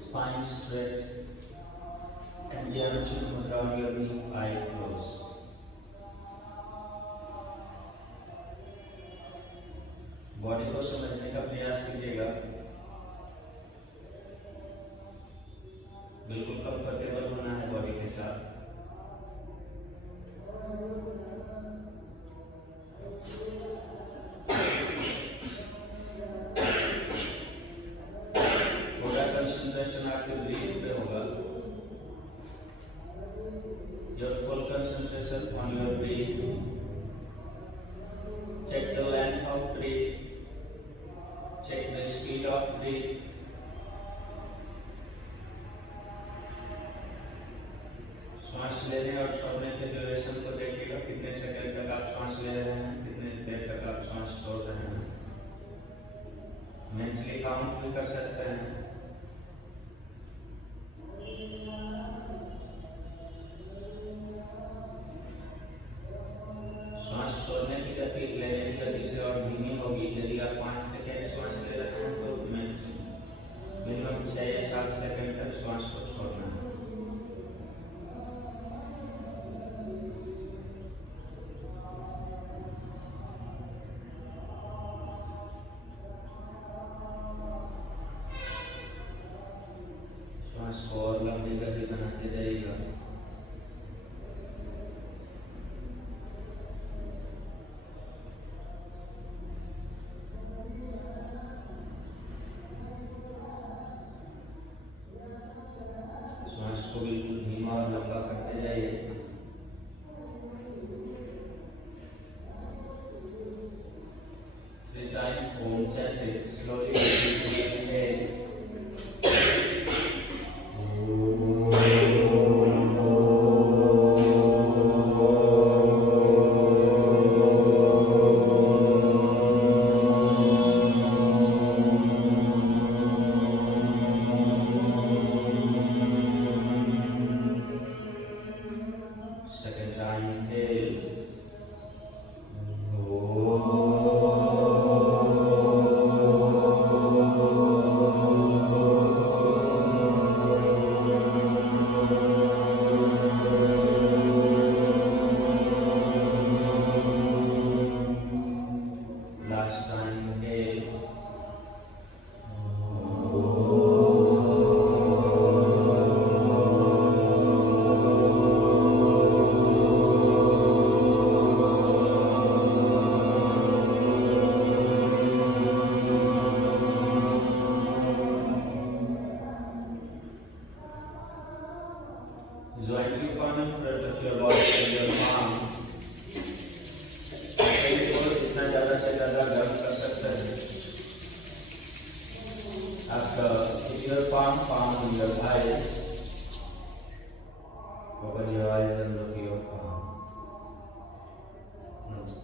spine straight, and Dhyana Mudra on your knee, eye closed. Body को समझने का प्रयास कीजिएगा, बिल्कुल कंफर्टेबल होना है बॉडी के साथ। पूरा कंसंट्रेशन आपके ब्रीथ पे होगा। Your full concentration on your breath. Check the length of breath. Check the speed of breath. श्वास लेने और छोड़ने के ड्यूरेशन को देखिएगा, कितने सेकंड तक आप श्वास ले रहे हैं, कितने देर तक आप श्वास छोड़ रहे हैं। मेंटली काउंट भी कर सकते हैं। श्वास छोड़ने की गति लेने की गति से और धीमी होगी। यदि आप 5 सेकंड श्वास ले रहे हैं तो मिनिमम 6 या 7 सेकंड तक श्वास को छोड़ना है। श्वास को और लंबी गति बनाते जाइएगा। श्वास को बिल्कुल धीमा और लंबा करते जाइए। Three times Om chant it slowly. Inhale. Second time, inhale. Last time, inhale. Joint your palm in front of your body and your palm. को जितना ज़्यादा से ज़्यादा गर्म कर सकते हैं। After keep your palm on your eyes. Open your eyes and look at your palm. Namaste.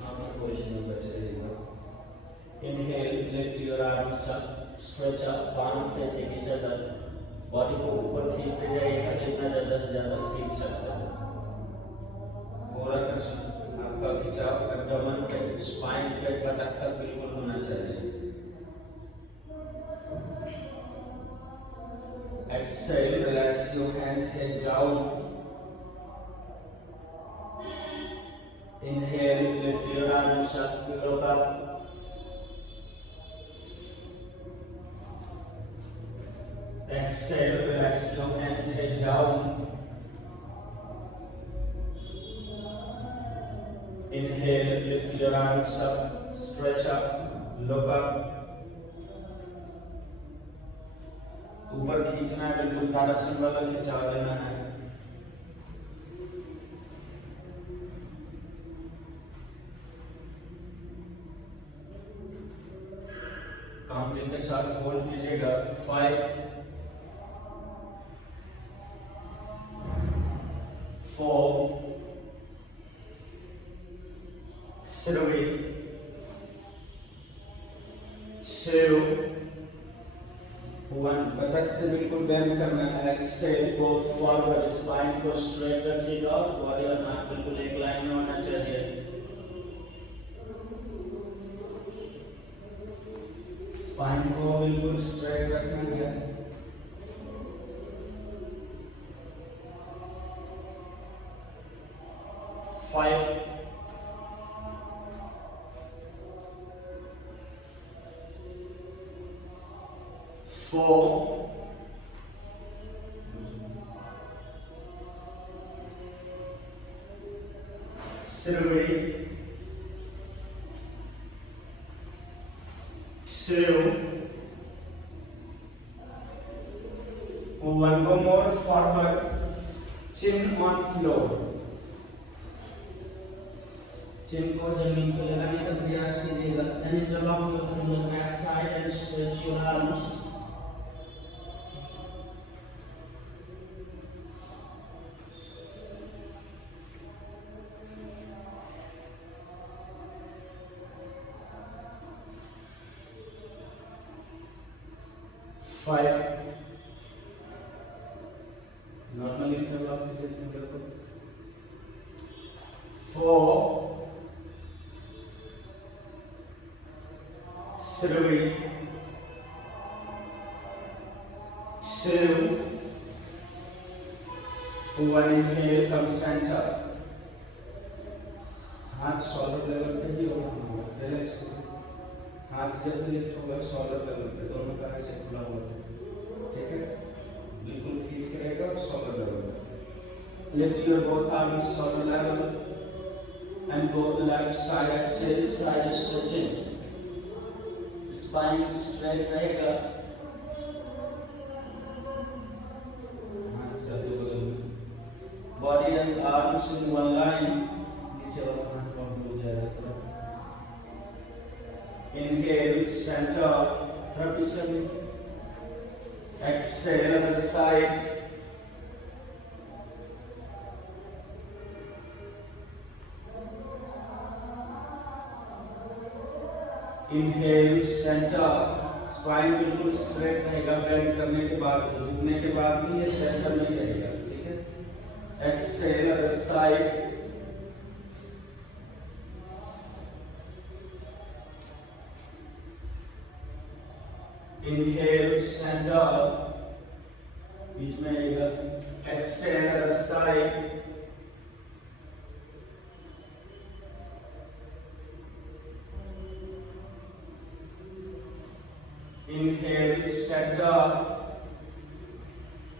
Now position में बैठे रहिएगा। Inhale, lift your arms up, stretch up, palm facing each other. Body को ऊपर खींचते जाइएगा, जितना ज़्यादा से ज़्यादा खींच सकते हैं। पूरा आपका खिंचाव एब्डोमेन पे, स्पाइन पे, पटक तक बिल्कुल होना चाहिए। Exhale, relax your hand, head down. Inhale, lift your arms up, look up. Exhale, relax your hand, head down. Inhale, lift your arms up, stretch up, look up. ऊपर खींचना है, बिल्कुल ताड़ासन वाला खिंचाव लेना है। काउंटिंग के साथ होल्ड कीजिएगा। 5 4 3 2 1। बटक से बिल्कुल बेंड करना है। एक्सेल गो फॉरवर्ड, स्पाइन को स्ट्रेट रखिएगा और बॉडी और हाथ बिल्कुल एक लाइन में होना चाहिए। स्पाइन को बिल्कुल स्ट्रेट रखना है। Five, 4, 3, 2, one go more forward, chin on floor, chin को जमीन पे लगाने का प्रयास कीजिएगा। Then interlock your from the back side and stretch your arms. Five. Normally interlock कीजिए फिंगर को। 4, 3, 2, 1, inhale, come center, हाथ शोल्डर लेवल पे ही होगा, रिलैक्स करो। हाथ जब लिफ्ट होगा शोल्डर लेवल पे, दोनों तरह से खुला हुआ है, ठीक है? बिल्कुल खींच के रहेगा शोल्डर लेवल पे। Lift your both arms shoulder level and go left side, exhale, side stretching, spine straight रहेगा, हाथ से अगले बगल में, body and arms in one line, नीचे वाला हाथ वहाँ हो जाएगा थोड़ा। Inhale, center, थोड़ा पीछे नीचे, exhale other side, inhale, center, spine बिल्कुल स्ट्रेट रहेगा, बेंड करने के बाद, झुकने के बाद भी ये सेंटर में रहेगा, ठीक है? Exhale other side, inhale center, बीच में रहेगा, exhale other side, inhale, center,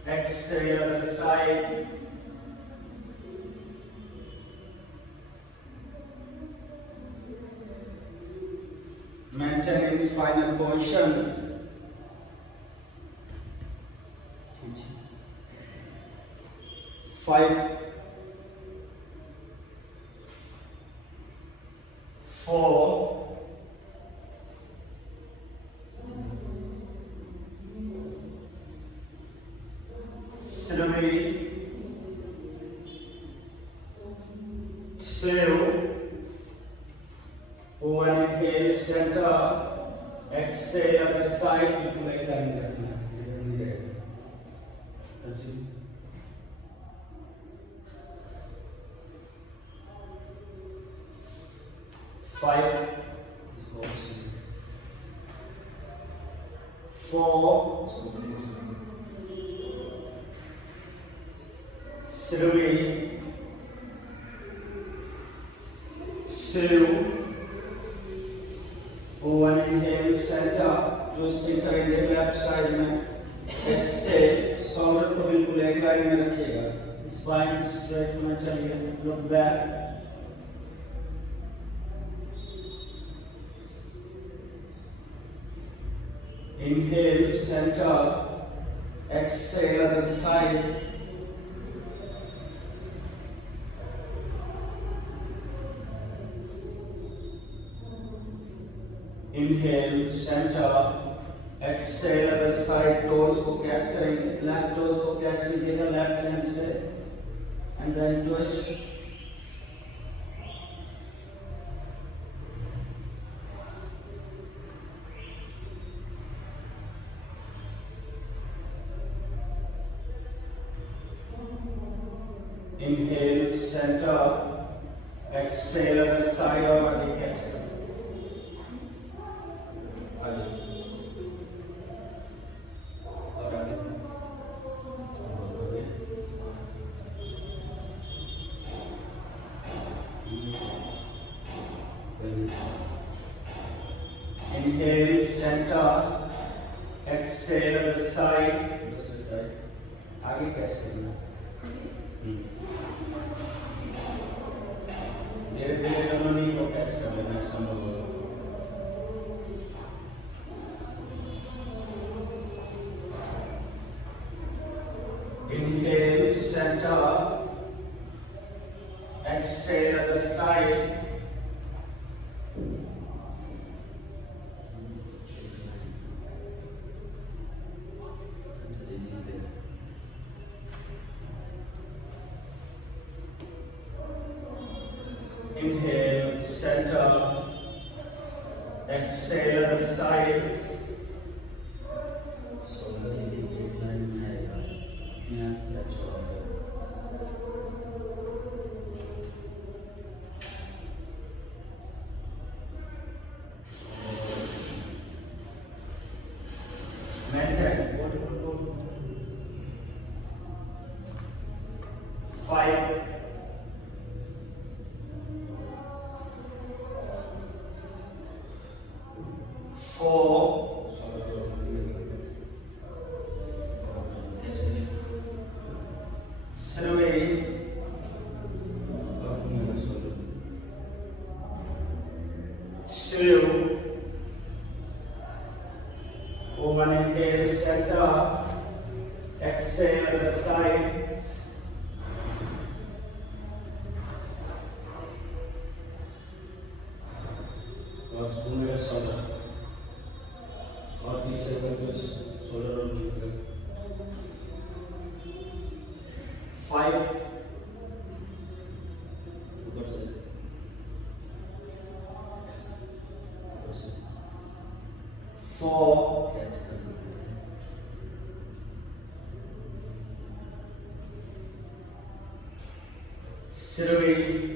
exhale other side, maintain final position, 5, 4, 3, 2, 1, inhale, center, exhale other side, बिल्कुल एक लाइन रखना है, इधर नहीं रहेगा। Continue. 5, 4, 3, 2, 1, inhale, center, जो स्टिक करेंगे लेफ्ट साइड में, एक्सेल, शोल्डर को बिल्कुल एक लाइन में रखिएगा, स्पाइन स्ट्रेट होना चाहिए, look back, inhale, center, exhale other side, inhale, center, exhale other side, toes को कैच करेंगे, लेफ्ट टोज को कैच कीजिएगा लेफ्ट हैंड से, and then twist, inhale, center, exhale other side और आगे कैच करें, आगे Inhale, center, exhale other side, दूसरे साइड, आगे कैच करना, धीरे धीरे दोनों नी को कैच कर लेना, संभव हो। Inhale, center, exhale other side. Inhale, center, exhale other side. Maintain. 5, 4, 3, 2, 1. Inhale, center, exhale other side. और मेरा शोल्डर और पीछे करके शोल्डर और नीचे 5 ऊपर से 4 कैच करना 2, 1.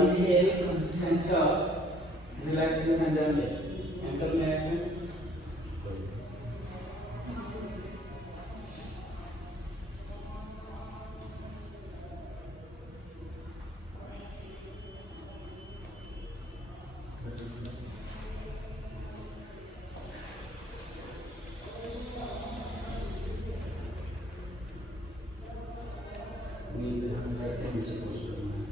Inhale, center, relax your hand only. Ankle में नीचे पुश करना है।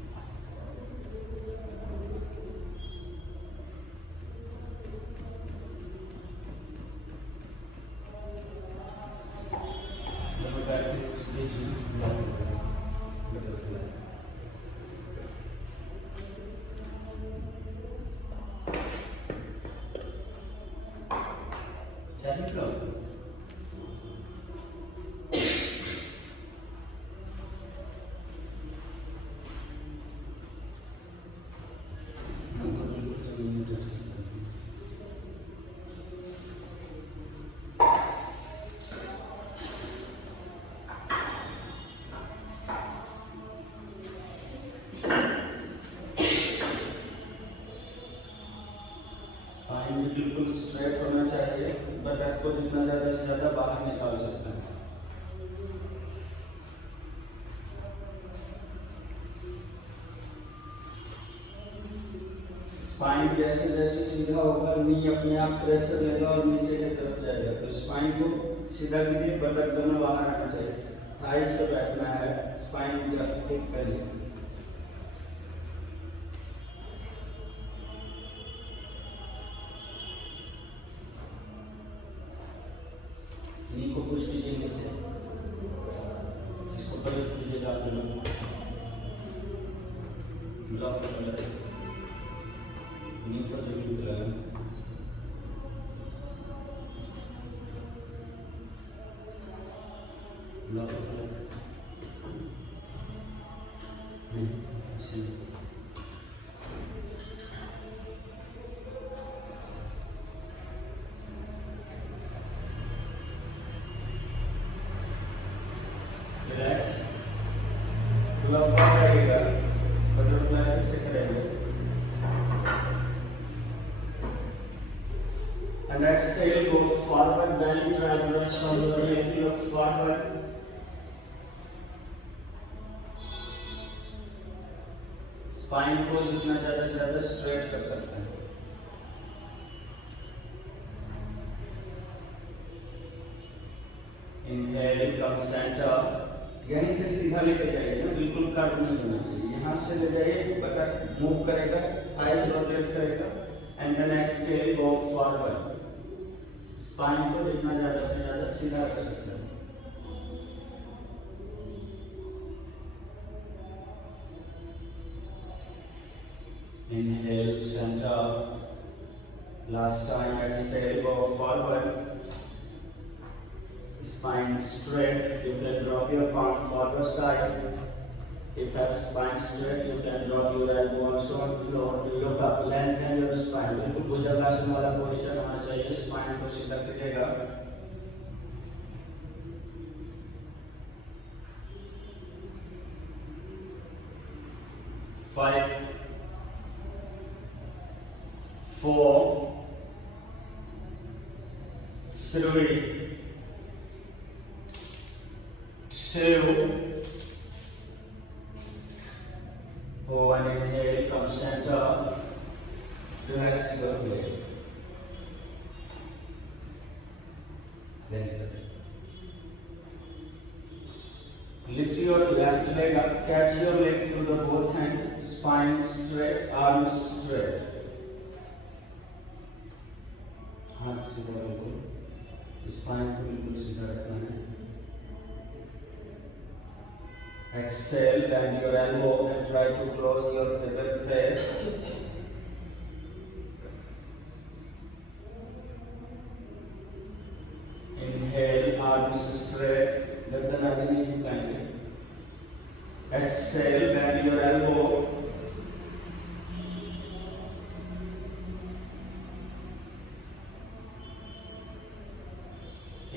बिल्कुल स्ट्रेट होना चाहिए, बट आपको जितना ज़्यादा से ज़्यादा बाहर निकाल सकते हैं। स्पाइन जैसे जैसे सीधा होगा, नी अपने आप प्रेशर लेगा और नीचे की तरफ जाएगा। तो स्पाइन को सीधा कीजिए, बटक दोनों बाहर आना चाहिए। थाइस पे बैठना है, स्पाइन का ठीक करिए। नी को पुश कीजिए नीचे, इसको पलट कीजिएगा आप लोग, ब्लॉक कर लेते हैं। नी पर जो भी लगाए ब्लॉक कर लेते हैं। रिलैक्स, लंबा रहेगा, बटरफ्लाई फिर से करेंगे। And exhale, go forward, hands on your hip, look forward. Spine को जितना ज्यादा से ज्यादा स्ट्रेट कर सकते हैं। इनहेल, कम सेंटर, यहीं से सीधा लेके जाइए ना, बिल्कुल कर्व नहीं होना चाहिए। यहाँ से ले जाइए, बटक मूव करेगा, थाइज रोटेट करेगा, and then exhale, go forward. Spine को जितना ज्यादा से ज्यादा सीधा कर सकते हैं। Inhale, center. Last time, exhale, go forward. Spine straight. You can drop your palm forward side. If you have spine straight, you can drop your elbow also on floor. Look up, lengthen your spine. बिल्कुल भुजंगासन वाला position होना चाहिए। Spine को सीधा कीजिएगा। Five, 4, 3, 2, 1. Inhale, come center, relax your leg. Lift your left leg up, catch your leg through the both hands, spine straight, arms straight. हाथ सीधा बिल्कुल, स्पाइन को बिल्कुल सीधा रखना है। Exhale, bend your elbow and try to close your feathered face. Inhale, arms straight, गर्दन आगे नहीं झुकाएंगे। Exhale, bend your elbow.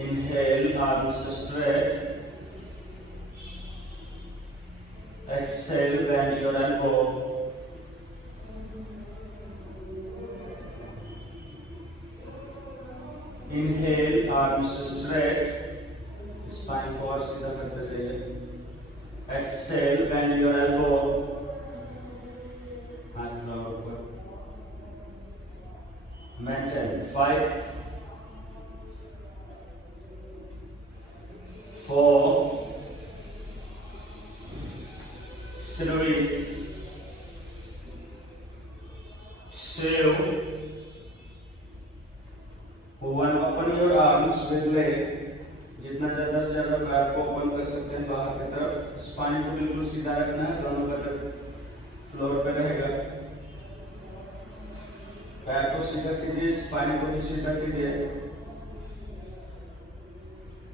Inhale, arms straight. Exhale, bend your elbow. Inhale, arms straight. Spine को और सीधा करते जाइए। Exhale, bend your elbow. हाथ लगाओ ऊपर। Maintain. 5, 4, 3, 2, 1. Open your arms with leg. जितना ज्यादा से ज्यादा पैर को ओपन कर सकते हैं बाहर की तरफ। स्पाइन को बिल्कुल सीधा रखना है, दोनों बटन फ्लोर पे रहेगा। पैर को सीधा कीजिए, स्पाइन को भी सीधा कीजिए।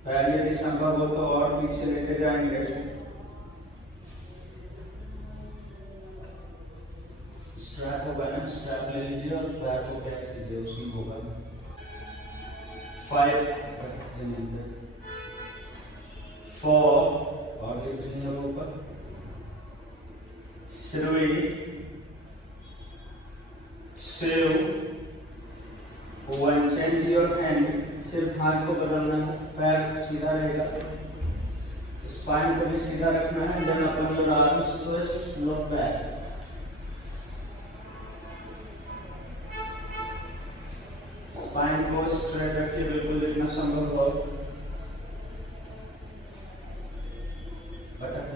पैर यदि संभव हो तो और पीछे लेके जाएंगे। स्ट्रैप होगा ना, स्ट्रैप ले लीजिए और पैर को कैच कीजिए, उसी होगा। 5, 4, और लिफ्ट नहीं होगा ऊपर। 3, 2, 1. चेंज योर हैंड, सिर्फ हाथ को बदलना है, पैर सीधा रहेगा। स्पाइन को भी सीधा रखना है। Then open your arms twist, look back. Spine को स्ट्रेट रखिए बिल्कुल जितना संभव हो। बटक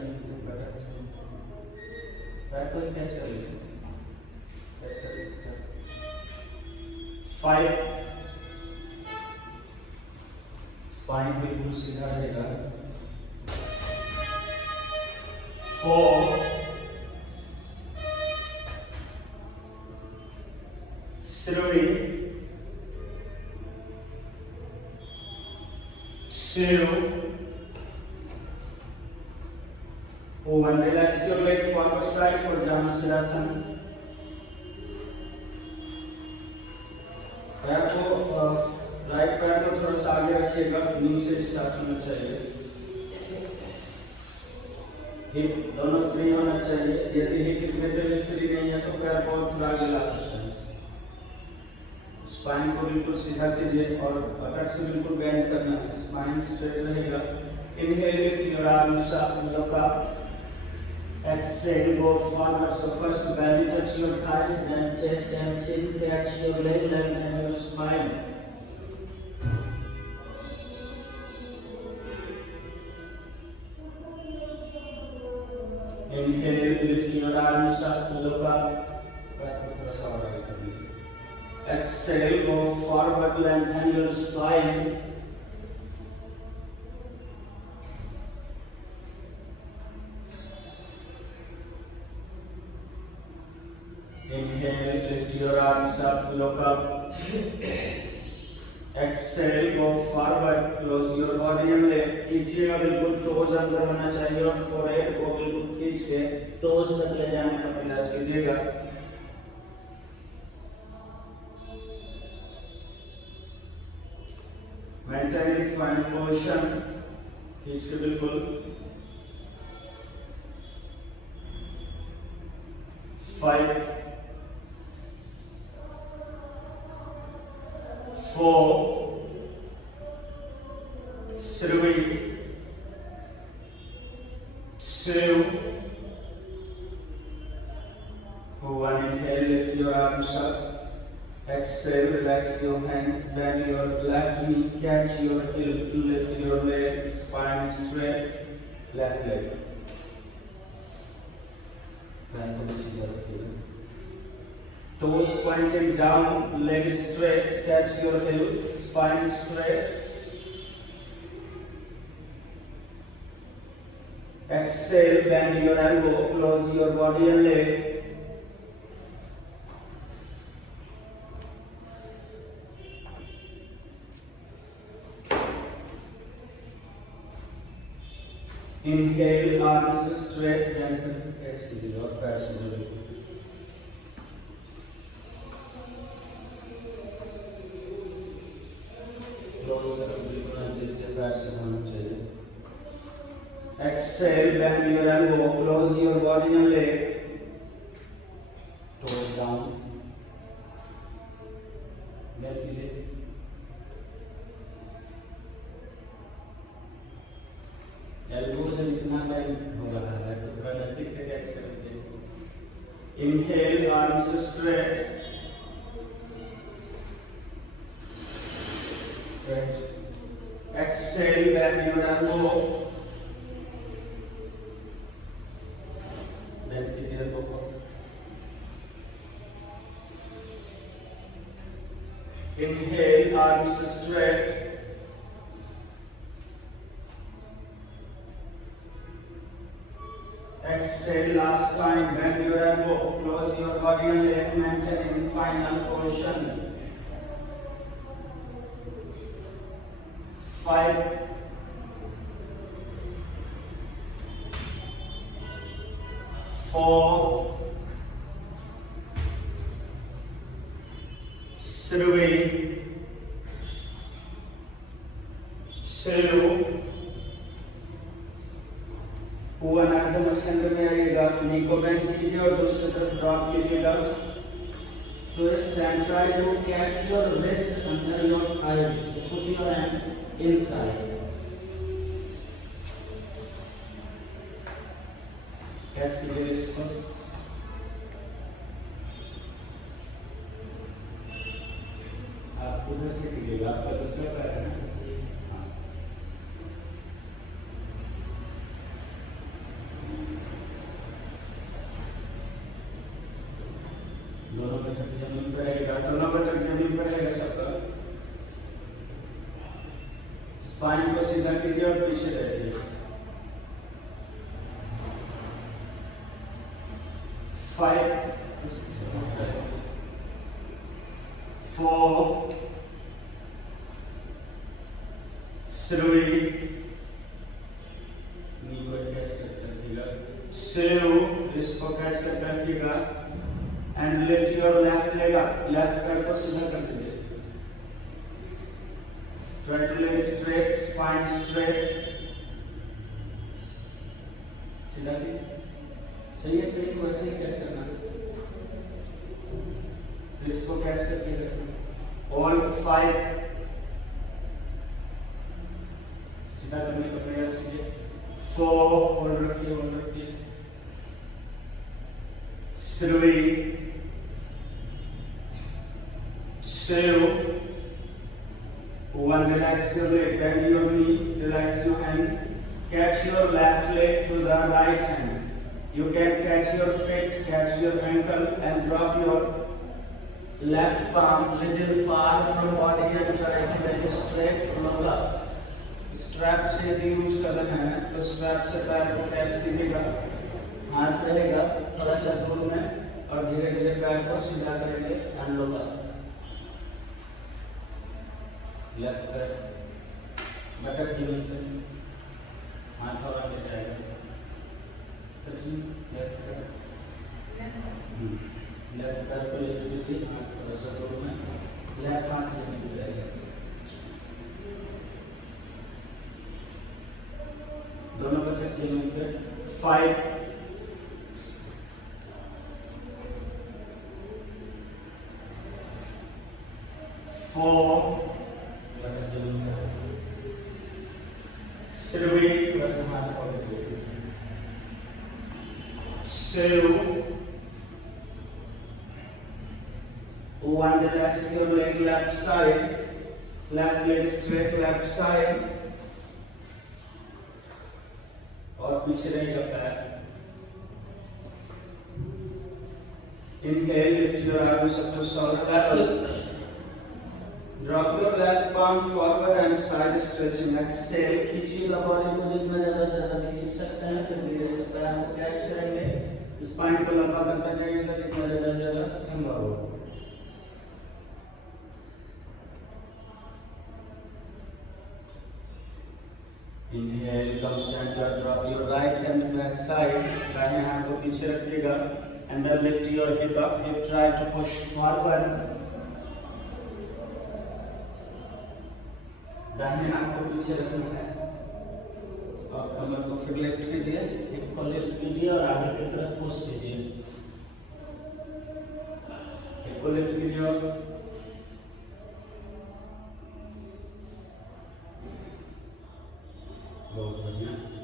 पैर को ही कैच कर लीजिए। 5, स्पाइन बिल्कुल सीधा रहेगा। 4, 3, 2, 1. Relax your leg forward side for Jamasirasana. पैर को राइट पैर को थोड़ा सा आगे रखिएगा, नी से स्टार्ट होना चाहिए। हिप दोनों फ्री होना चाहिए। यदि हिप इतने पे फ्री नहीं है तो पैर को थोड़ा आगे ला सकते हैं। स्पाइन को बिल्कुल सीधा कीजिए और बटक से बिल्कुल बेंड करना है, स्पाइन स्ट्रेट रहेगा। Inhale, lift your arms up, look up. Exhale, go forward. So first belly touch your thighs, then chest and chin, catch your leg length and your spine. Inhale, lift your arms up, look up. Exhale, go forward, lengthen your spine. Inhale, lift your arms up, look up. Exhale, go forward, close your body and leg. खींचिएगा बिल्कुल, toes अंदर होना चाहिए और forehead को बिल्कुल खींच के toes तक ले जाने का प्रयास कीजिएगा। Maintain fine position, खींच के बिल्कुल। 5, 4, 3, 2, 1. Inhale, lift your arms up. Exhale, relax your hand, bend your left knee, catch your heel, lift your leg, spine straight, left leg. Toes pointing down, leg straight, catch your heel, spine straight. Exhale, bend your elbow, close your body and leg. Inhale, arms straight, and exhale your passively. Close the complete से passive होना चाहिए. Exhale, bend your elbow, close your body and leg. Toes down. Let कीजिए. Elbow से इतना bend हो रहा है तो थोड़ा नजदीक से कैच कर लीजिए। Inhale, arms straight, straight. Exhale, bend your elbow, bend कीजिए एल्बो को। Inhale, arms straight, exhale, last time, bend your elbow, close your body and leg, maintaining final position. 5, 4, 3, 2, one आधे सेंटर में आइएगा, नी को बेंड कीजिए और दूसरी तरफ ड्रॉप कीजिएगा। Twist and try to catch your wrist under your eyes. Put your hand inside. Catch कीजिए wrist को। आप उधर से कीजिएगा, आपका दूसरा पैर है ना। जमीन पर रहेगा, दोनों बटन जमीन पर रहेगा सबका। स्पाइन को सीधा कीजिए और पीछे रखिए। 5, 4, 3, नी को कैच करके रखिएगा। 2, रिस्ट को कैच करके रखिएगा। And lift your left leg up, left पैर को सीधा कर दीजिए। Try to lay straight, spine straight. सीधा की, सही है, सही वैसे ही कैच करना। रिस्ट को कैच करके रखना। होल्ड 5, सीधा करने का प्रयास कीजिए, 4, होल्ड रखिए, 3, 2, 1, relax your leg, bend your knee, relax your hand, catch your left leg to the right hand. You can catch your feet, catch your ankle and drop your left palm little far from body and try to make it straight look up. Strap से यदि use कर रहे हैं तो strap से पैर को catch कीजिएगा, हाथ रहेगा थोड़ा सा दूर में और धीरे धीरे पैर को सीधा करेंगे एंड लुक अप। लेफ्ट पैर बटक जीवन पे हाथ और आगे जाएगा, लेफ्ट पैर को लिफ्ट कीजिए, हाथ थोड़ा सा दूर में, लेफ्ट हाथ जमीन पे जाएगा, दोनों बटक जमीन पे। 5, 4, 3, 2, 1, relax your leg left side, left leg straight left side और पीछे रहेगा पैर। Inhale, lift your arms up to shoulder level. Drop your left palm forward and side stretching. Exhale, खींचिएगा बॉडी को जितना ज़्यादा खींच सकते हैं, फिर धीरे से पैर को कैच करेंगे, स्पाइन को लंबा करते जाइएगा जितना ज़्यादा संभव हो। Inhale, come center, drop your right hand back side, दाहिने हाथ को पीछे रखिएगा, and then lift your hip up, hip try to push forward, दाहिने हाथ को पीछे रखना है और कमर को फिर लिफ्ट कीजिए, हिप को लिफ्ट कीजिए और आगे की तरफ पुश कीजिए, हिप को लिफ्ट कीजिए और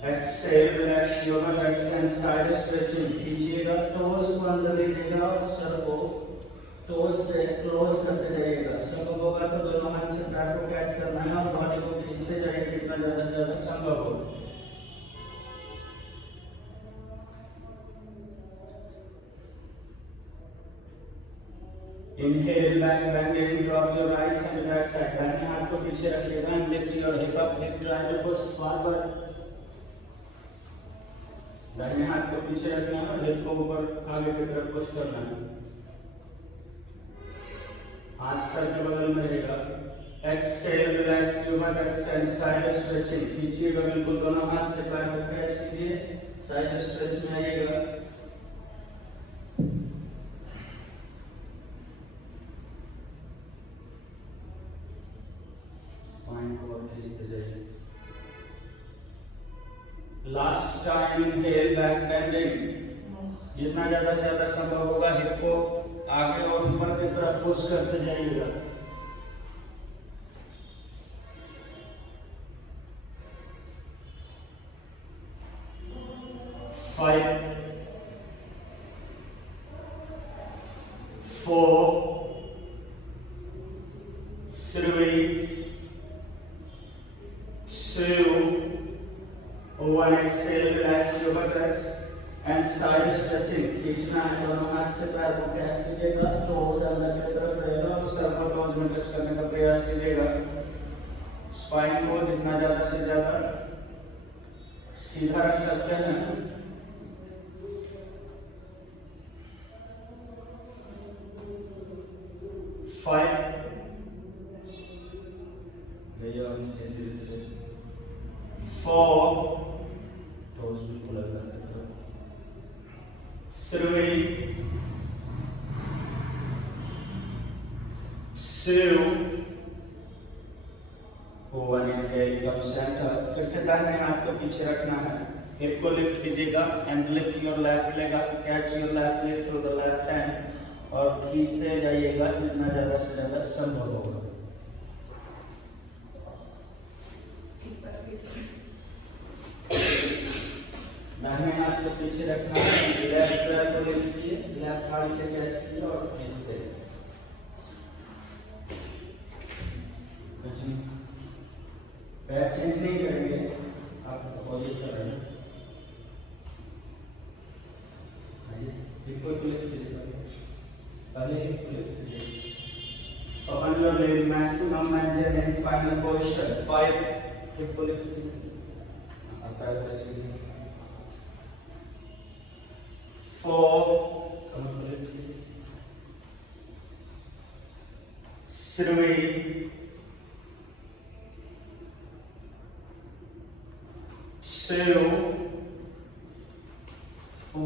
exhale, relax your buttocks and side stretching, खींचिएगा, टोज को अंदर लीजिएगा और सर को टोज से क्लोज करते जाइएगा। संभव होगा तो दोनों हाथ से पैर को कैच करना है और बॉडी को खींचते जाइए जितना ज़्यादा से ज़्यादा संभव हो। Inhale, back bending, drop your right hand back side, दाहिने हाथ को पीछे रखिएगा and lift your hip up, hip try to push forward, दाहिने हाथ को पीछे रखना है और हिप को ऊपर आगे की तरफ पुश करना है, हाथ सर के बगल में रहेगा। Exhale, relax your buttocks and side stretching, खींचिएगा बिल्कुल दोनों हाथ से पैर को कैच कीजिए, साइड स्ट्रेच में आइएगा, स्पाइन को खींचते जाइए। Last time inhale, back bending, जितना ज़्यादा से ज़्यादा संभव होगा हिप को आगे और ऊपर की तरफ पुश करते जाइएगा। 5, 4, 3, 2, 1, exhale, relax your buttocks and side stretching, खींचना है दोनों हाथ से पैर को कैच कीजिएगा, टोज अंदर की तरफ रहेगा और सर को टोज में टच करने का प्रयास कीजिएगा, स्पाइन को जितना ज़्यादा से ज़्यादा सीधा रख सकते हैं। नीचे धीरे धीरे 4, टोज बिल्कुल अंदर की तरफ, 3, 2, 1, inhale, come center, फिर से दाहिने हाथ को पीछे रखना है, हिप को लिफ्ट कीजिएगा and lift your left leg up, catch your left leg through the left hand और खींचते जाइएगा जितना ज़्यादा से ज़्यादा संभव होगा। दाहिने हाथ को पीछे रखना है, लेफ्ट पैर को लिफ्ट किए, लेफ्ट हाथ से कैच किए और खींचते। पैर चेंज नहीं करेंगे, आप अपोजिट कर रहे हैं। हिप को लिफ्ट कीजिए, पहले हिप को लिफ्ट कीजिए। Open your leg, maximum maintain in final position. 5 hip को लिफ्ट कीजिए, पैर टच कीजिए। 4 कमर को लिफ्ट कीजिए। 3 2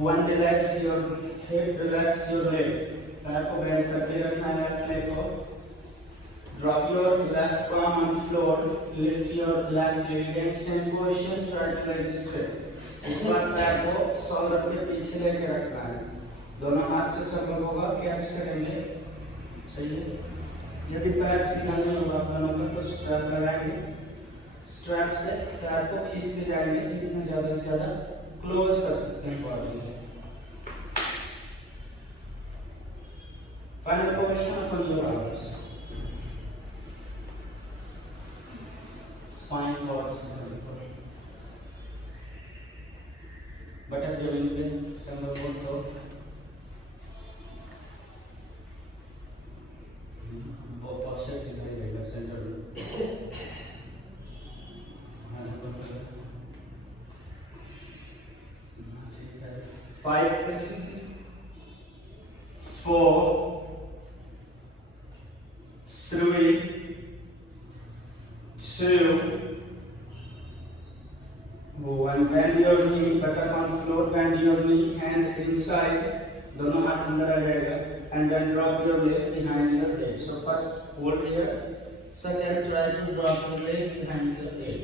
1 relax your hip, relax your leg. पैर को बेंड करके रखना है, लेफ्ट लेग को। Drop your left palm on floor, lift your left leg again, same position, right leg straight। इस बार पैर को शोल्डर के पीछे लेके रखना है, दोनों हाथ से संभव होगा कैच करेंगे, सही है। यदि पैर सीधा नहीं होगा दोनों का तो स्ट्रैप लगाएंगे, स्ट्रैप से पैर को खींचते जाएंगे जितना ज़्यादा से ज़्यादा क्लोज कर सकते हैं बॉडी को। Final position upon your arms, spine torch button जमीन पे संभव हो तो वो पॉस्चर सीधा ही रहेगा सेंटर में। Five, 4, 3, 2, 1. Bend your knee, buttock on floor, bend your knee, hand inside, दोनों हाथ अंदर आ जाएगा, and then drop your leg behind your leg. So first hold here, second try to drop your leg behind your leg.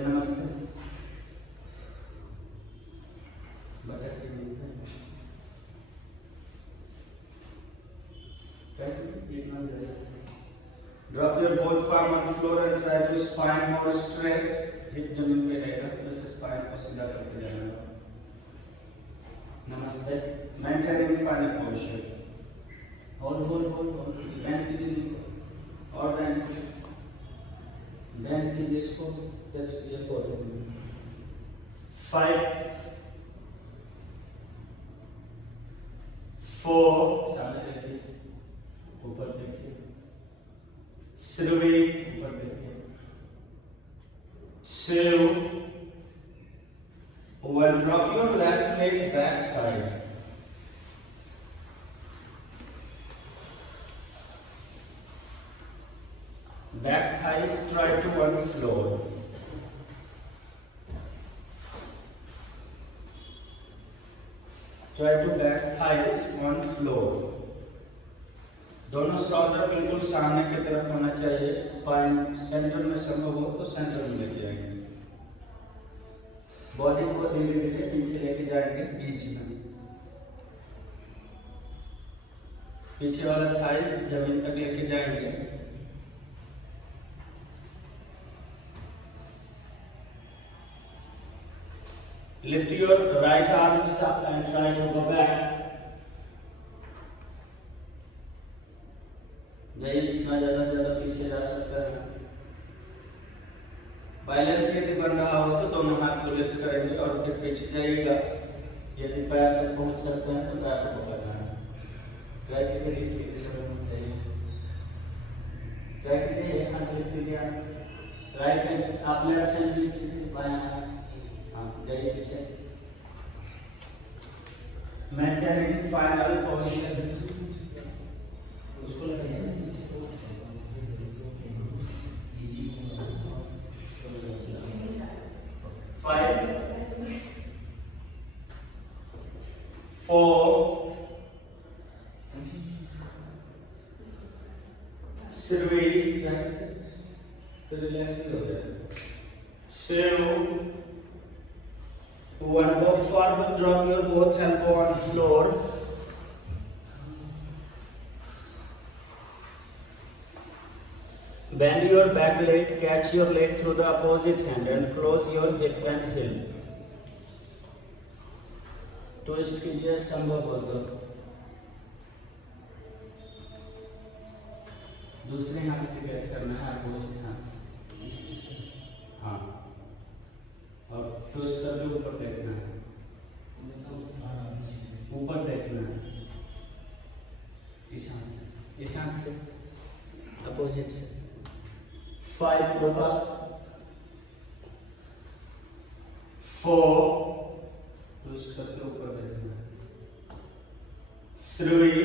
नमस्ते, drop your both palm on floor and try to spine more straight, hip जमीन पे रहेगा, बस spine को सीधा करके जाना। नमस्ते, maintaining final position, hold, bend कीजिए और bend कीजिए इसको, टच कीजिए फोर। 5, 4, सामने देखिए, ऊपर देखिए। 3, ऊपर देखिए। 2, 1. Drop your left leg back side. Back thighs try to one floor. Try to back thighs on floor. दोनों शोल्डर बिल्कुल सामने की तरफ होना चाहिए, स्पाइन सेंटर में संभव हो तो सेंटर में लेके जाएंगे, बॉडी को धीरे धीरे पीछे लेके जाएंगे, बीच में पीछे वाला थाइस जमीन तक लेके जाएंगे। Lift your right arms up and try to go back. जाइए जितना ज़्यादा से ज़्यादा पीछे जा सकता है। बैलेंस यदि बन रहा हो तो दोनों हाथ को लिफ्ट करेंगे और फिर पीछे जाइएगा। यदि पैर तक पहुंच सकते हैं तो पैर को पकड़ना है। ट्राई कीजिए, लिफ्ट कीजिए, ट्राई कीजिए, एक हाथ लिफ्ट कीजिए, राइट हैंड आप लेफ्ट हैंड लिफ्ट कीजिए, बायां हाथ हाँ जाइए पीछे। मेंटेनिंग फाइनल पोजीशन, उसको लगाइए। 5, 4, 3, तो रिलैक्स भी हो जाएगा। 2, One, go forward, drop your both elbow on floor. Bend your back leg, catch your leg through the opposite hand and close your hip and heel. Twist कीजिए संभव हो तो दूसरे हाथ से कैच करना है, अपोजिट हाथ से। हाँ, और ट्विस्ट करके ऊपर देखना है, ऊपर देखना है, इस हाथ से अपोजिट से। 5 proper, 4 ट्विस्ट करके ऊपर देखना है, 3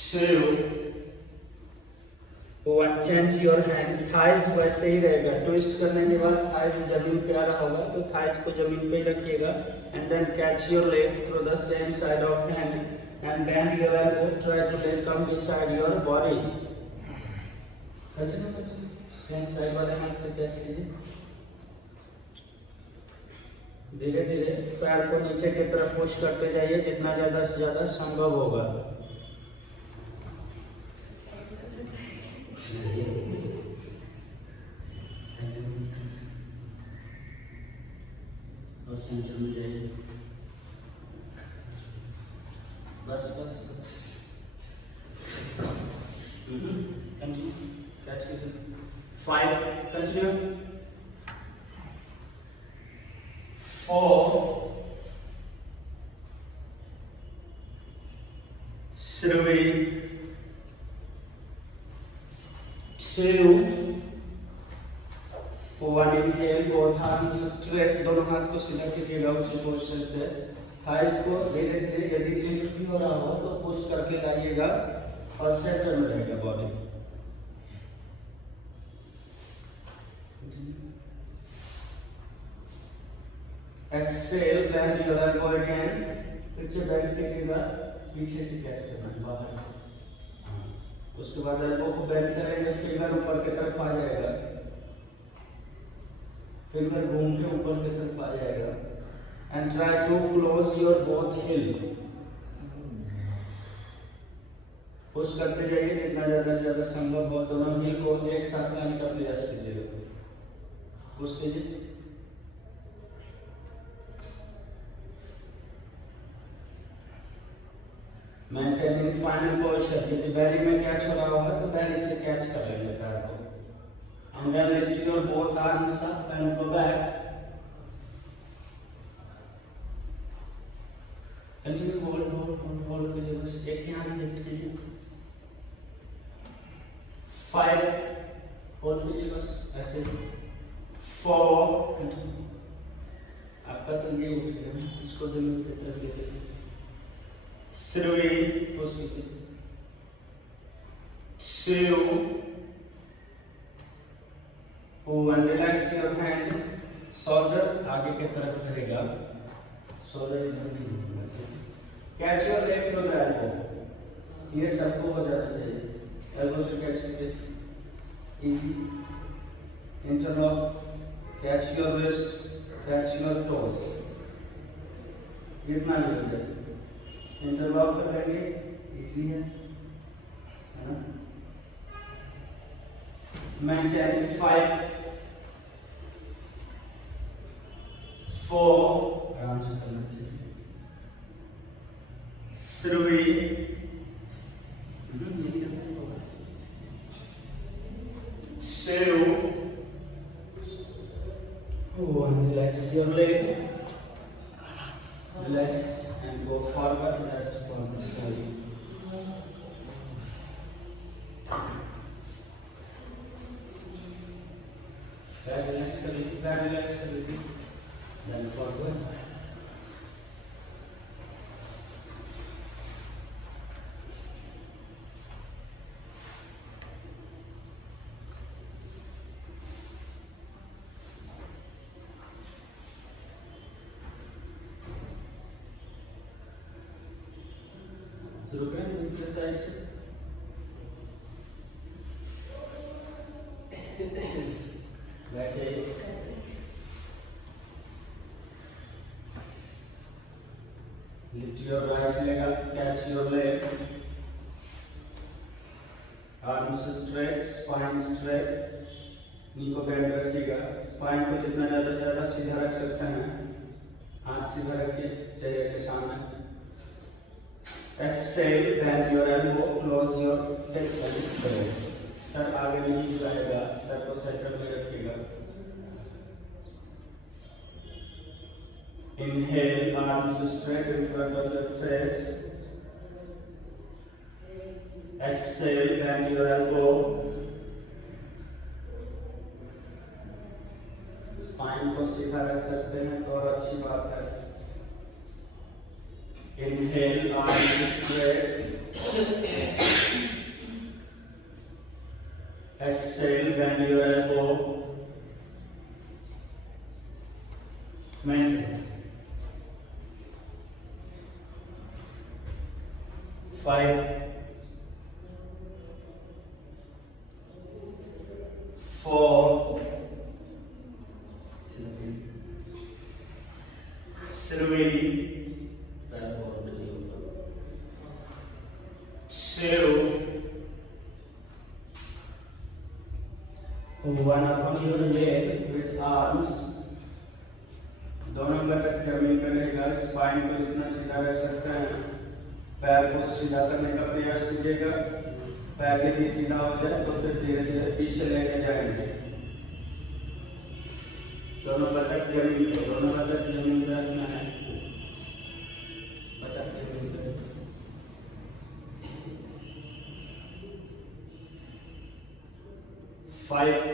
2 1, चेंज योर हैंड। थाइज वैसे ही रहेगा, ट्विस्ट करने के बाद थाइज जमीन पे आ रहा होगा तो थाइज को जमीन पे ही रखिएगा and then catch your leg through the same side of hand and bend your elbow, try to let come beside your body. Same side वाले हाथ से कैच कीजिए। धीरे धीरे पैर को नीचे की तरफ पुश करते जाइए जितना ज्यादा से ज्यादा संभव होगा। और सेंटर में जाइए, बस बस बस। कंटिन्यू, कैच कीजिए। 5, continue. 4 3 2 1, inhale, both arms straight, दोनों हाथ को सीधा कीजिएगा उसी पोजीशन से। थाइस को धीरे धीरे यदि लिफ्ट भी हो रहा हो तो पुश करके लाइएगा और सेंटर में रहेगा body. Exhale, bend your elbow again, पीछे बेंड कीजिएगा, पीछे से कैच करना है बाहर से। उसके बाद एल्बो को बेंड करेंगे, फिंगर ऊपर की तरफ आ जाएगा, फिंगर घूम के ऊपर की तरफ आ जाएगा and try to close your both heel. Push करते जाइए जितना ज्यादा से ज्यादा संभव हो, दोनों हिल को एक साथ लाने का प्रयास कीजिएगा। पुश कीजिए। मेंटेनिंग फाइनल पोजीशन, यदि बैरी में कैच हो रहा होगा तो बैरी से कैच कर लेंगे पैर को। And then lift your both arms up and go back. Continue, hold कीजिए, बस एक ही हाथ लिफ्ट कीजिए। 5, hold कीजिए बस ऐसे। 4, continue। आपका तो ये उठ गया, इसको जमीन की तरफ लेके जाइए। 3, पुश कीजिए। 2 1, relax your hand, shoulder आगे की तरफ रहेगा, shoulder इधर नहीं होगा। Catch your leg through the elbow, ये सबको हो जाना चाहिए। elbow से catch कीजिए, easy, interlock, catch your wrist, catch your toes, जितना भी हो जाए, interlock कर लेंगे, easy है ना। Maintain 5 4, आराम से करना चाहिए। 3 2 1, relax your leg, relax and go forward, rest forward slowly. Relax कर लीजिए, then forward. शुरू करें दूसरे साइड से। वैसे Lift your right leg up, catch your leg. Arms straight, spine straight. नी को बेंड रखिएगा। स्पाइन को जितना ज़्यादा से ज़्यादा सीधा रख सकते हैं। हाथ सीधा रखिए चेहरे के सामने। Exhale, bend your elbow, close your hip and face. Sir आगे नहीं जाएगा, सर को सेंटर में रखिएगा। Inhale, arms straight in front of your face. Exhale, bend your elbow. Spine को सीधा रख सकते हैं तो और अच्छी बात है। Inhale, arms straight. Exhale, bend your elbow. Maintain. 5, 4, 3, 2, 1. Upon your leg with arms, दोनों घटक जमीन पर रहेगा। स्पाइन को जितना सीधा रख सकते हैं। पैर को सीधा करने का प्रयास कीजिएगा। पैर यदि सीधा हो जाए तो फिर धीरे धीरे पीछे लेके जाएंगे। दोनों घटक जमीन पे रखना है। घटक जमीन पे। 5,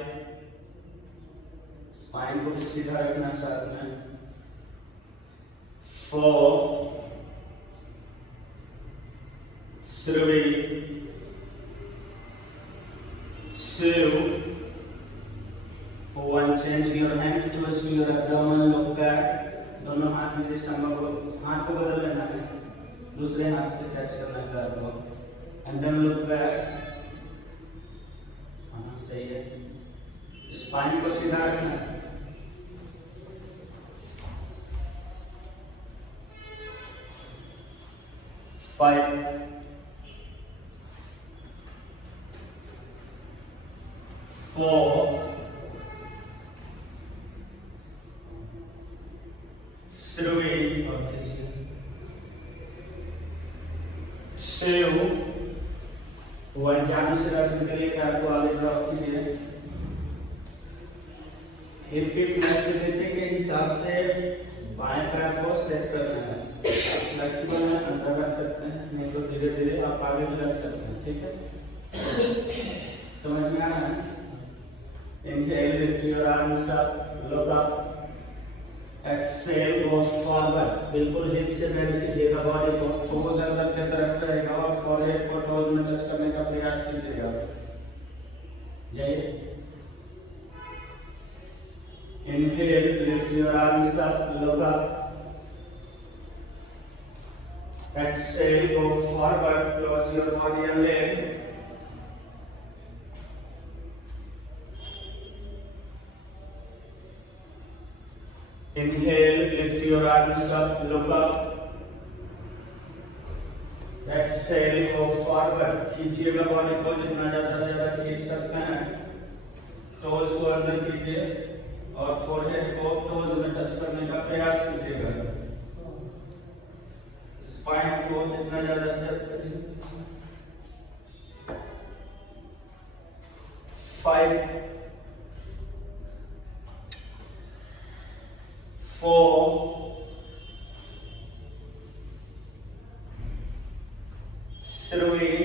स्पाइन को भी सीधा रखना साथ में। 4, 3, 2, 1. Change your hand towards your abdomen, look back. दोनों हाथ में हाथ को बदल लेना है। दूसरे हाथ से कैच करना है पैर को। And then look back. हाँ सही है। स्पाइन को सीधा रखना है। 5, 4, 3, 2, 1. जानुसिरासन के लिए पैर को आगे ड्रॉप कीजिए। हिप की फ्लेक्सिबिलिटी के हिसाब से बाएं पैर को सेट करना है। फ्लेक्सिबल में अंदर रख सकते हैं, नहीं तो धीरे धीरे आप आगे भी रख सकते हैं। ठीक है, समझ में आया? Inhale, lift your arms up, look up. Exhale, go forward. बिल्कुल हिप से बेंड कीजिएगा बॉडी को। टोज अंदर की तरफ रहेगा और फोरहेड को टोज में टच करने का प्रयास कीजिएगा। जाइए। Inhale, lift your arms up, look up. Exhale, go forward, close your body and leg. Inhale, lift your arms up, look up. Exhale, go forward. खींचिएगा बॉडी को जितना ज़्यादा से ज़्यादा खींच सकते हैं। टोज को अंदर कीजिए और फोरहेड को टोज में टच करने का प्रयास कीजिएगा। स्पाइन को जितना ज़्यादा से 5, 4, 3,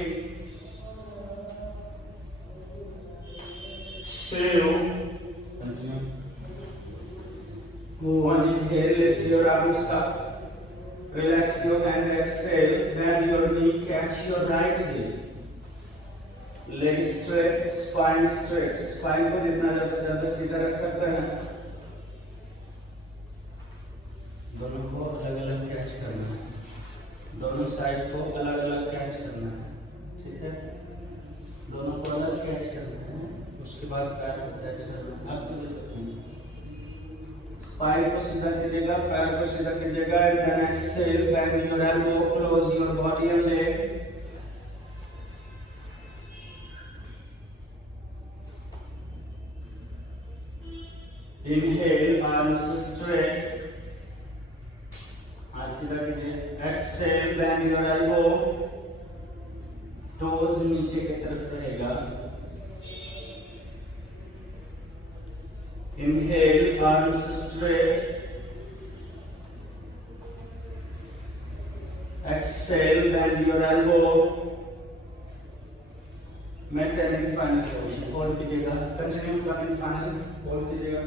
2, 1. Inhale, lift your arms up. Relax your hand, exhale, bend your knee, catch your right heel. Leg straight, spine straight. Spine को जितना ज़्यादा सीधा रख सकते हैं। दोनों को अलग अलग कैच करना है। दोनों साइड को अलग अलग कैच करना है। ठीक है, दोनों को अलग कैच करना है। उसके बाद पैर को कैच करना है। आप स्पाइन को सीधा कीजिएगा, पैर को सीधा कीजिएगा, and then exhale, bend your elbow, close your body and leg. Inhale, arms straight. हाथ सीधा कीजिए. Exhale, bend your elbow. Toes नीचे की तरफ रहेगा. Inhale, arms straight. Exhale, bend your elbow. Maintain final position. Hold कीजिएगा. Continue coming final. Hold कीजिएगा.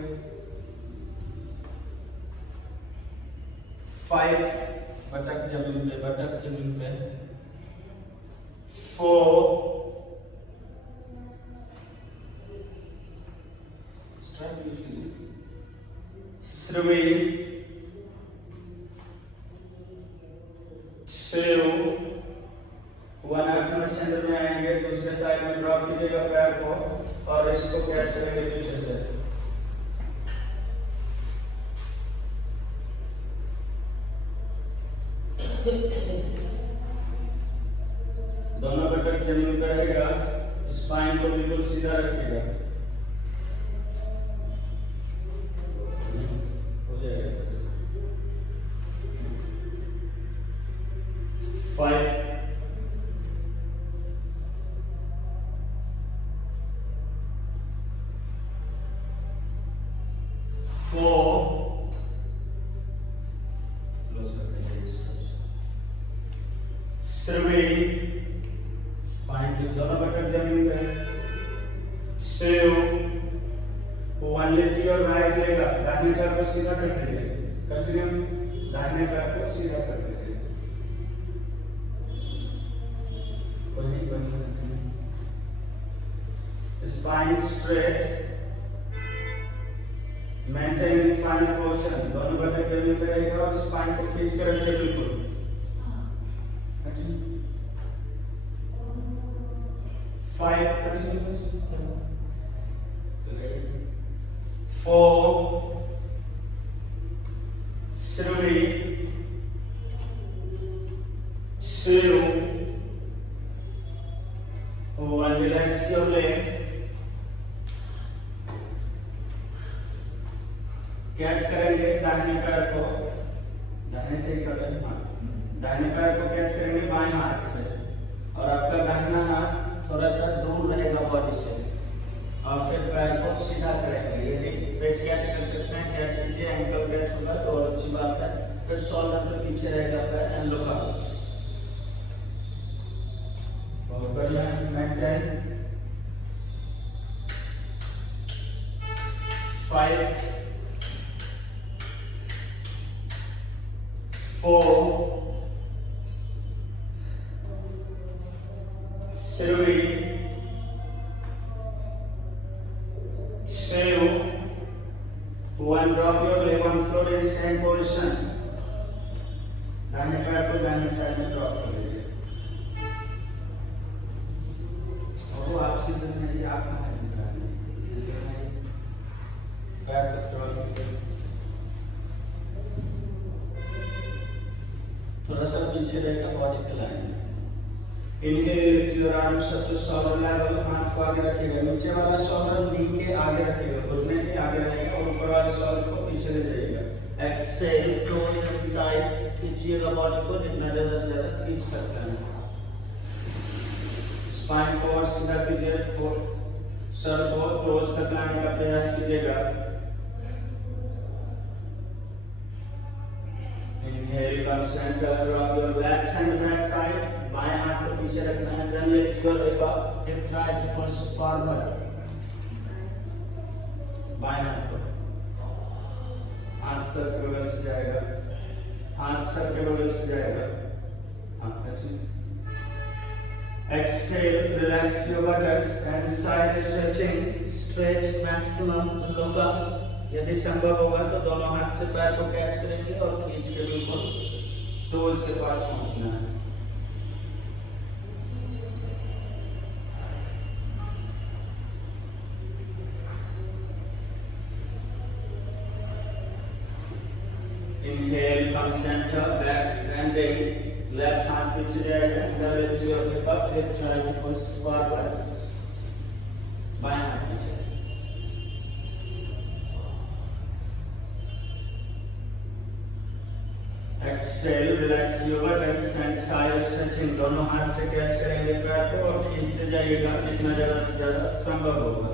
5 बटक जमीन पे 4 strike usually 3 2 1 अपने सेंटर में आएंगे, दूसरे साइड में ड्रॉप कीजिएगा पैर को और इसको कैच करेंगे पीछे से. दोनों बटक जमीन पर रहेगा. स्पाइन को बिल्कुल सीधा रखिएगा. हो जाएगा. 5 4 3 स्पाइन के दोनों बटन जमीन पे 2 1 lift your right leg up. दाहिने पैर को सीधा कर दीजिए. कंटिन्यू. दाहिने पैर को सीधा कर दीजिए. कोई नहीं continue. Spine straight. Maintain final position. दोनों बटन जमीन पे रहेगा और स्पाइन को खींच कर रखिए बिल्कुल. 5 continue. 4 3 2 1 relax your leg. Catch करेंगे दाहिने पैर को. दाहिने से ही करें. दाहिने पैर को कैच करेंगे बाएं हाथ से और आपका दाहिना हाथ थोड़ा सा दूर रहेगा बॉडी से और फिर पैर को सीधा करेंगे. यदि पेट कैच कर सकते हैं कैच कीजिए. एंकल कैच होगा तो और अच्छी बात है. फिर शोल्डर पे पीछे रहेगा पैर एंड लुक आउट. बहुत बढ़िया. Maintain. 5 4 3 2 1 drop your leg on floor in same position. दाहिने पैर को दाहिने साइड में ड्रॉप कर लीजिए. और वो आप सीधे नहीं, आप कहाँ हैं? पैर को ड्रॉप कीजिए. थोड़ा सा पीछे रहेगा बॉडी के line. Inhale, lift your arms up to shoulder level. हाथ को आगे रखिएगा. नीचे वाला शोल्डर नी के आगे रखिएगा. घुटने के आगे रखिएगा और ऊपर वाले शोल्डर को पीछे ले जाइएगा. Exhale, toes inside. खींचिएगा बॉडी को जितना ज़्यादा से ज़्यादा खींच सकते हैं. स्पाइन को और सीधा कीजिए. सर को टोज तक लाने का प्रयास कीजिएगा. Inhale, come center. Drop your left hand back side. बाएं हाथ को पीछे रखना है. Then lift your hip up and try to push forward. बाएं हाथ को. हाथ सर के बगल से जाएगा. हाथ सर के बगल से जाएगा. हाथ अच्छी. Exhale, relax your buttocks and side stretching. Stretch maximum. Look up. यदि संभव होगा तो दोनों हाथ से पैर को कैच करेंगे और खींच के बिल्कुल टोज के पास पहुंचना है. on center, back bending, left hand पीछे जाएगा, इधर lift your hip up, hip try to push forward, बाएं हाथ पीछे. Exhale, relax your buttocks and side stretching. दोनों हाथ से कैच करेंगे पैर को और खींचते जाइएगा जितना ज़्यादा से ज़्यादा संभव होगा.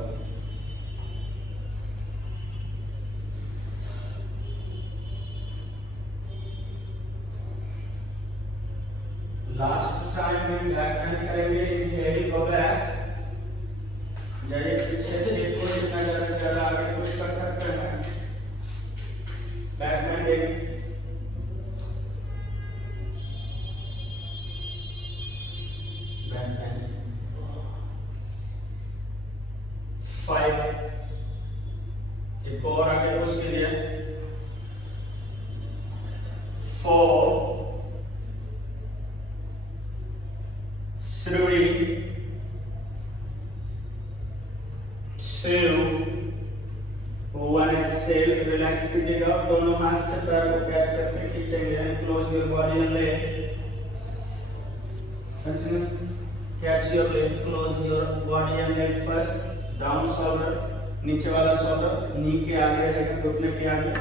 लास्ट टाइम में बैक बेंड करेंगे. Inhale, go back. जाइए पीछे, हिप को जितना ज़्यादा से ज़्यादा आगे पुश कर सकते हैं. Back bending. और आगे पुश कीजिए. 4 3 2 1. एक्सेल, रिलैक्स कीजिएगा. दोनों हाथ से पैर को कैच करके खींचेंगे. Close your body and leg. Continue. Catch your leg, close your body and leg. First down shoulder, नीचे वाला शोल्डर नी के आगे रहेगा, घुटने के आगे.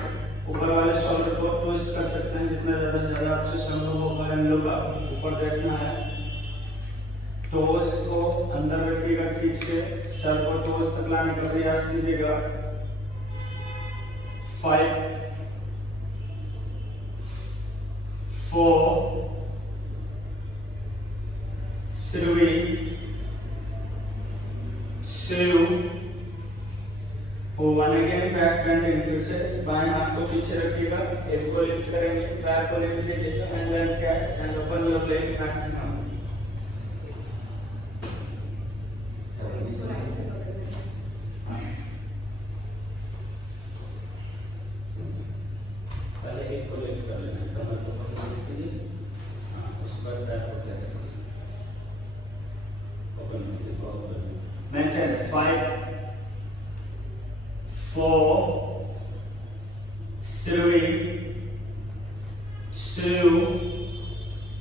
ऊपर वाले शोल्डर को ट्विस्ट कर सकते हैं जितना ज़्यादा से ज़्यादा आपसे संभव होगा. इन लोग का ऊपर देखना है. टोस को अंदर रखिएगा खींच के. सर को टोस तक लाने का प्रयास कीजिएगा. 5 4 3 2 1. Again back bending. फिर से बाएं हाथ को पीछे रखिएगा. हिप को लिफ्ट करेंगे, पैर को लिफ्ट कीजिएगा and then catch and open your leg maximum. पहले हिप को लिफ्ट कर लेना, कमर को पकड़ लीजिए. उसके बाद पैर को कैच करिए. ओपन कीजिए. Maintain. 5 4 3 2